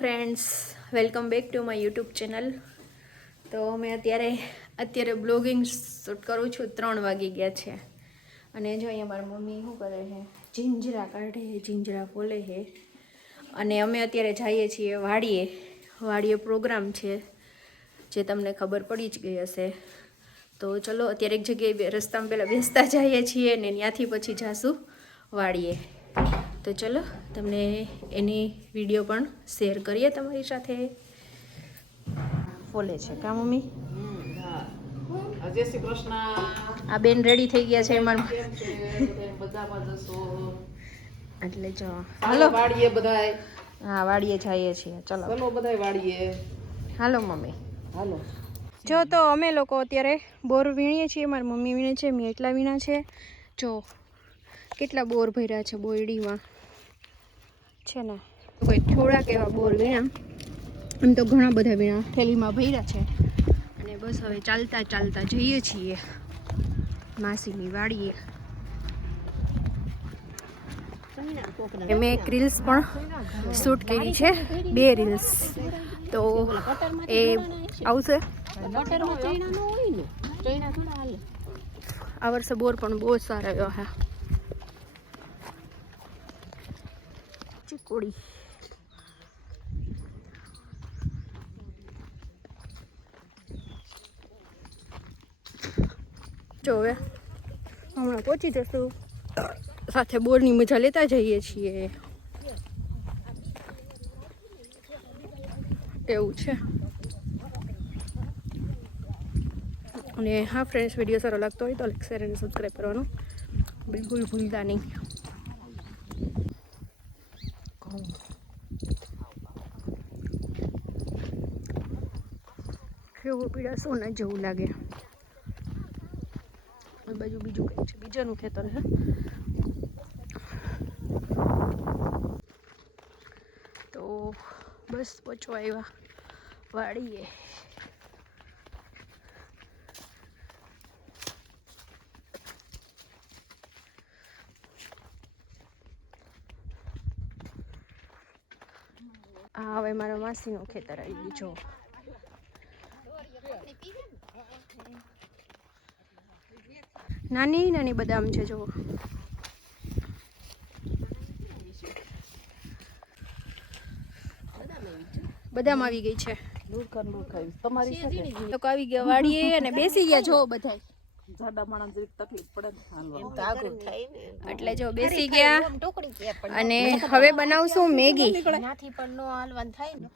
Friends welcome back to my YouTube channel તો મેં અત્યારે અત્યારે બ્લોગિંગ શૂટ કરું છું, ત્રણ વાગી ગયા છે. અને જો અહીંયા મારી મમ્મી શું કરે છે? જીંજરા કાઢે છે, જીંજરા ફોલે છે. અને અમે અત્યારે જઈએ છીએ વાડીએ. વાડીએ પ્રોગ્રામ છે, જે તમને ખબર પડી જ ગઈ હશે. તો ચલો, અત્યારે એક જગ્યાએ રસ્તામાં પહેલાં બેસતા જઈએ છીએ ને ત્યાંથી પછી જાશું વાડીએ. તો ચલો તમને એની વીડિયો પણ શેર કરીએ તમારી સાથે. ફોલે છે કા મમ્મી? હા. જય શ્રી કૃષ્ણ. આ બેન રેડી થઈ ગયા છે એમાં. એટલે જો હાલો. વાડીએ બધાય. હા વાડીએ જઈએ છીએ. ચલો. ચલો બધાય વાડીએ હાલો મમ્મી. હાલો. જો તો અમે લોકો અત્યારે બોર વીણીએ છીએ. મારી મમ્મી વીણે છે મેં એટલા વીણા છે. જો કેટલા બોર ભર્યા છે બોયડીમાં. છે ને. કોઈ થોડાક એવા બોર વીણા. એમ તો ઘણા બધા વીણા થેલીમાં ભર્યા છે. અને બસ હવે ચાલતા ચાલતા જઈએ છીએ માસીની વાડીએ. મેં એક રીલ્સ પણ શૂટ કરી છે બે રીલ્સ. તો એ આવશે? આ વર્ષે બોર પણ બહુ જ સારા આવ્યો હા ચીકોડી જો હવે હમણાં પહોંચી જશું. સાથે બોરની મજા લેતા જઈએ છીએ. એવું છે. અને હા ફ્રેન્ડ્સ વીડિયો સારો લાગતો હોય તો લાઈક શેર અને સબસ્ક્રાઈબ કરવાનું. બિલકુલ ભૂલતા નહીં. કેવું પીડા સોના જેવું લાગે. બાજુ બીજું કંઈ છે? બીજાનું ખેતર છે. તો બસ પહોંચવા આવ્યા વાળીએ આ હવે મારા માસીનું ખેતર આવી ગયું, જો. નાની નાની બદામ છે જુઓ. બદામ આવી ગઈ છે. લોકો આવી ગયા વાડીએ અને બેસી ગયા જો બધા માણસ તકલીફ પડે એટલે જો બેસી ગયા. અને હવે બનાવશું મેગી. નાથી પણ નો હાલવાનું થાય ને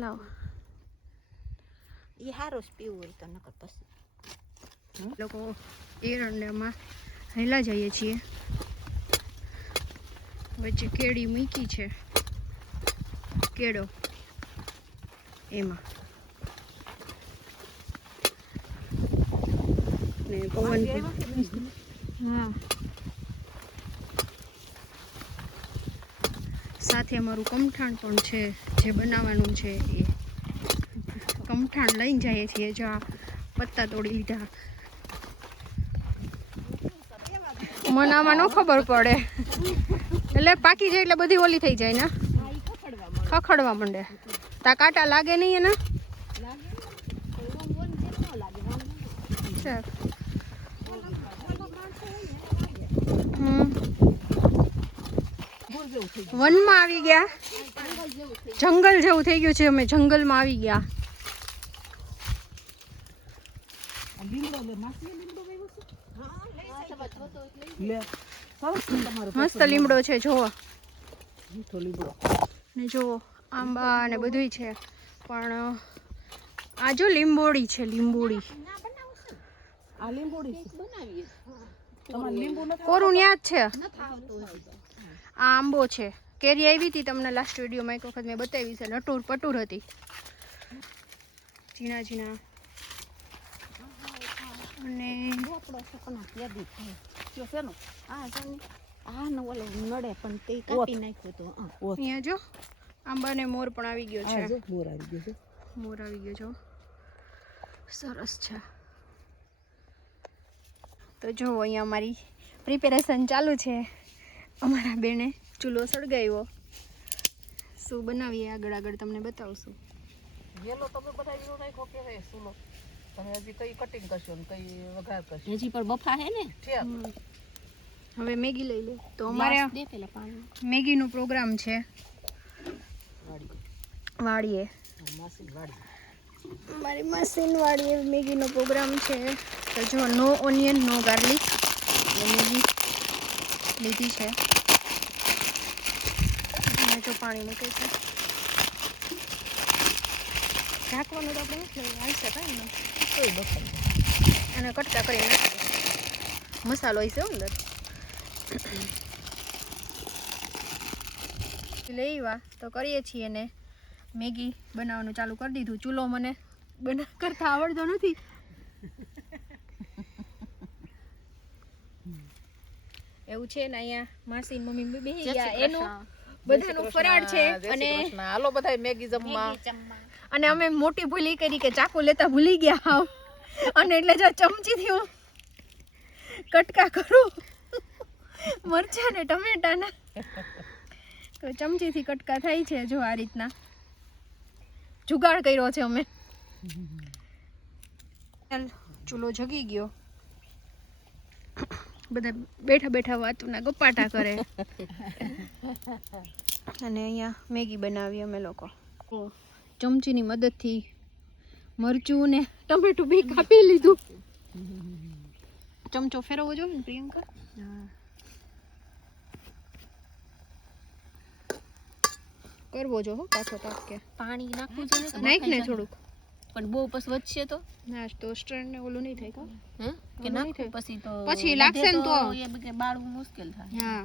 લાવ. એ હારો જ પીવું હોય તો નકર પછી. લોકો એરંડામાં હેલા જઈએ છીએ. વચ્ચે કેળી મૂકી છે. કેળો. એમાં. ને પવન હા. સાથે અમારું કમઠાણ પણ છે જે બનાવવાનું છે એ. કમઠાણ લઈને જઈએ છીએ જો આ પત્તા તોડી લીધા. મને આમાં ન ખબર પડે. એટલે પાકી જાય એટલે બધી ઓલી થઈ જાય ને. ખખડવા માંડે. તા કાંટા લાગે નહીં એના. વનમાં આવી ગયા. જંગલ જેવું થઈ ગયું છે. અમે જંગલમાં આવી ગયા. લીમડો માસી લીમડો છે લે મસ્ત લીમડો છે જોવો. લીમડો. ને જુઓ આંબા ને બધુંય છે. પણ આ જો લીંબોડી છે લીંબોડી આ લીંબોડી લીંબુ કોરું ન્યા જ છે આ આંબો છે. કેરી આવી હતી તમને લાસ્ટ વિડીયોમાં એક વખત મેં બતાવી છે. નટુર પટુર હતી. ઝીણા ઝીણા. અને આપણો છોકરો યાદી થાય જો શેનો? આ જાને આ નો ઓલો નડે પણ તે કાપી નાખ્યો તો અહીંયા જો આંબા ને મોર પણ આવી ગયો છે. મોર આવી ગયો છે. મોર આવી ગયો જો સરસ છે. તો જો અહીંયા અમારી પ્રિપેરેશન ચાલુ છે. અમારા બેને ચૂલો સળગાવ્યો. શું બનાવીએ આગળ આગળ તમને બતાવશું. વેલો તમે બધા એવો નાખો કે હે સુલો તમે હજી કઈ કટિંગ કરશો ને કઈ વઘાર કરશો. હજી પણ બફા હે ને? ઠેક. હવે મેગી લઈ લે તો અમારે ગ્લાસ દે પેલા પાણી. મેગીનો પ્રોગ્રામ છે. વાડી. વાડીએ. માસી વાડી. મારી મશીન વાળીએ મેગીનો પ્રોગ્રામ છે. તો જો no onion no garlic Maggi લીધી છે. અને જો પાણી મૂકે છે. ઢાંકવાનું તો આપણે નથી લેવું હાલશે કાંઈ કોઈ બફર અને કટકા કરી નાખી મસાલો હશે અંદર. લેવા તો કરીએ છીએ ને મેગી બનાવવાનું ચાલુ કરી દીધું. ચૂલો મને બના કરતા આવડતો નથી. એવું છે ને અહીંયા માસી મમ્મી મમ્મી બે એનું બધાનું ફરાળ છે અને હાલો બધા મેગી જમવા. અને અમે મોટી ભૂલી કરી કે ચાકુ લેતા ભૂલી ગયા હાવ અને એટલે જો ચમચીથી હું કટકા કરું મરચાં ને ટમેટાના. તો ચમચીથી કટકા થાય છે જો આ રીતના. જુગાડ કર્યો છે અમે. ચાલ ચૂલો જગી ગયો. બધા બેઠા બેઠા વાતોના ગપાટા કરે. અને અહીંયા મેગી બનાવી અમે લોકો. ચમચીની મદદથી મરચું ને ટમેટું બી કાપી લીધું. ચમચો ફેરવવો જોઈએ ને પ્રિયંકા? કરવો જો હો પાછો કે. પાણી નાખવું જોઈએ નાખ ને થોડુંક. પણ બહુ પછી વધશે તો? ના તો સ્ટ્રેન ને ઓલું નહીં થાય કા? હે? કે નહીં નાખવું પછી તો પછી લાગશે ને તો. એ બાળવું મુશ્કેલ થાય. હા.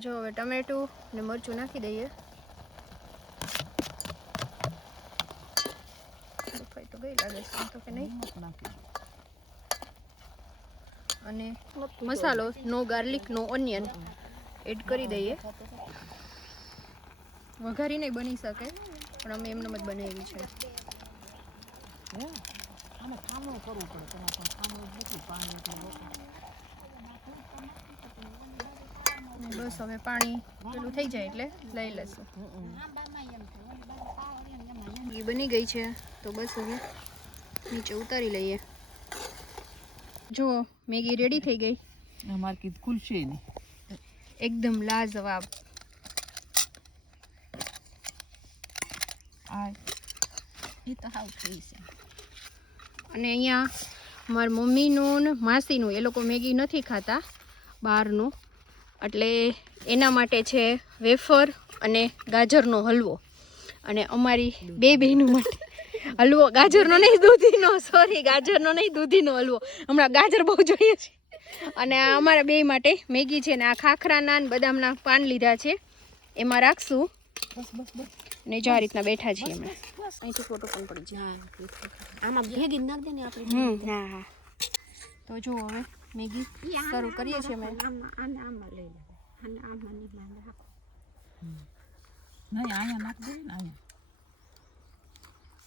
જો હવે ટમેટું ને મરચું નાખી દઈએ. તો ગઈ લાગે છે તો કે નહીં. અને મસાલો, no garlic no onion add કરી દઈએ. વઘારી નહીં બની શકે, પણ અમે એમને જ બનાવી છે. આમાં ઠામણું કરવું પડે તમારે પણ ઠામણું જ નથી પાણી એટલે બસ હવે પાણી પેલું થઈ જાય એટલે લઈ લેશું. એ બની ગઈ છે તો બસ હવે નીચે ઉતારી લઈએ. જો મેગી રેડી થઈ ગઈ. અમારે કીધું ખુલશે નહીં. એકદમ લાજવાબ. આ એ તો હાવ થઈ છે. અને અહીંયા મારી મમ્મીનું ને માસીનું, એ લોકો મેગી નથી ખાતા બહારનું. એટલે એના માટે છે વેફર અને ગાજરનો હલવો. અને અમારી બે બહેનો માટે હલવો. ગાજરનો નહીં, દૂધીનો. સોરી ગાજરનો નહીં, દૂધીનો હલવો. હમણાં ગાજર બહુ જોઈએ છે. અને અમારા બે માટે મેગી છે ને, આ ખાખરાના ને બદામના પાન લીધા છે. એમાં રાખશું. ને જો આ રીતના બેઠા છીએ અમે અહીંથી ફોટો પણ પડી જાય. આમાં ભેગી નાખ દે ને આપણે હમ હા હા. તો જો હવે મેગી શરૂ કરીએ છીએ અમે. આમાં આને આમાં લઈ લે આને આમાં નહીં લાગે નહીં અહીંયા નાખ દે ને અહીંયા.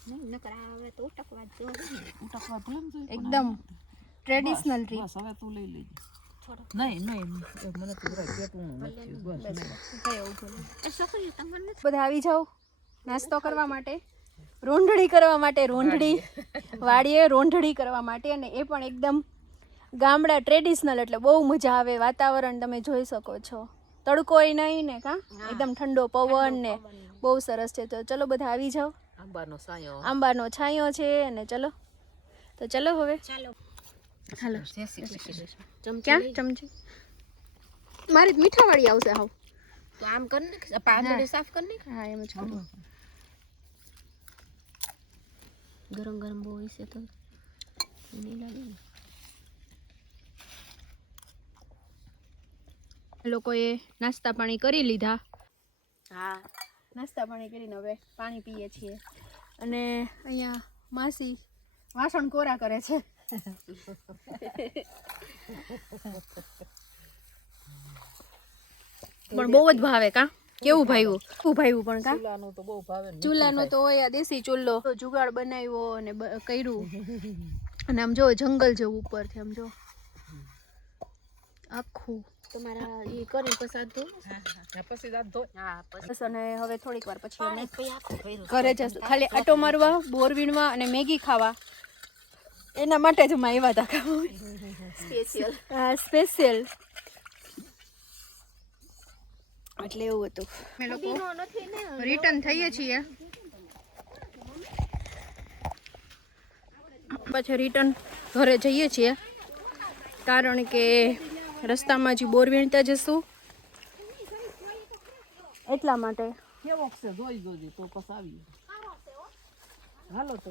નહીં નકર આ હવે તો ઉટકવા જ જો ઉટકવા ભલે ને જોઈએ, પણ એકદમ અહીંયા- ટ્રેડિશનલ ટ્રીપ બસ હવે તું લઈ લેજે. નહીં નહીં એ મને તો જરાય પેટનું નથી. બસ નહીં. એ છોકરી તમારે નથી બધા આવી જાઓ. નાસ્તો કરવા માટે રોંઢળી કરવા માટે રોંધડી વાડીએ. રોંઢળી કરવા માટે અને એ પણ એકદમ ગામડા ટ્રેડિશનલ એટલે બહુ મજા આવે વાતાવરણ તમે જોઈ શકો છો. તડકોય નહીં ને કા? એકદમ ઠંડો પવન ને બહુ સરસ છે. તો ચલો બધા આવી જાઓ. આંબાનો છાંયો. આંબાનો છાંયો છે અને ચલો. તો ચલો હવે. ચાલો. હાલો. ક્યાં? ચમચી. મારી મીઠાવાળી આવશે હાવ. તો આમ કર ને પાંદડે સાફ કર ને હા એમ જ ગરમ ગરમ બહુ હશે તો નહીં લાગે ને. લોકોએ નાસ્તા પાણી કરી લીધા. હા નાસ્તા પાણી કરીને હવે પાણી પીએ છીએ. અને અહીંયા માસી વાસણ કોરા કરે છે. પણ બહુ જ ભાવે કા? કેવું ભાવ્યું કેવું ભાવ્યું પણ કા? ચૂલાનું તો બહુ ભાવે ને તો હોય આ દેશી ચૂલો. જુગાડ બનાવ્યો અને કર્યું. અને આમ જો જંગલ જેવું ઉપરથી આમ જો. આખું. તમારા એ કરી પસાદ ધો પછી દાંત ધોઈ. હા બસ અને હવે થોડીક વાર પછી અમે ઘરે જશું. ખાલી આટો મારવા બોર વીણવા અને મેગી ખાવા. એના માટે જ અમે આવ્યા હતા સ્પેશિયલ. સ્પેશિયલ. એટલે એવું હતું. અમે લોકો રિટર્ન થઈએ છીએ. પછી રિટર્ન ઘરે જઈએ છીએ. કારણ કે રસ્તામાં જે બોર વીણતા જશું. એટલા માટે. કેવો છે? જોઈ જોજે તો પછી આવીએ હાલો તો.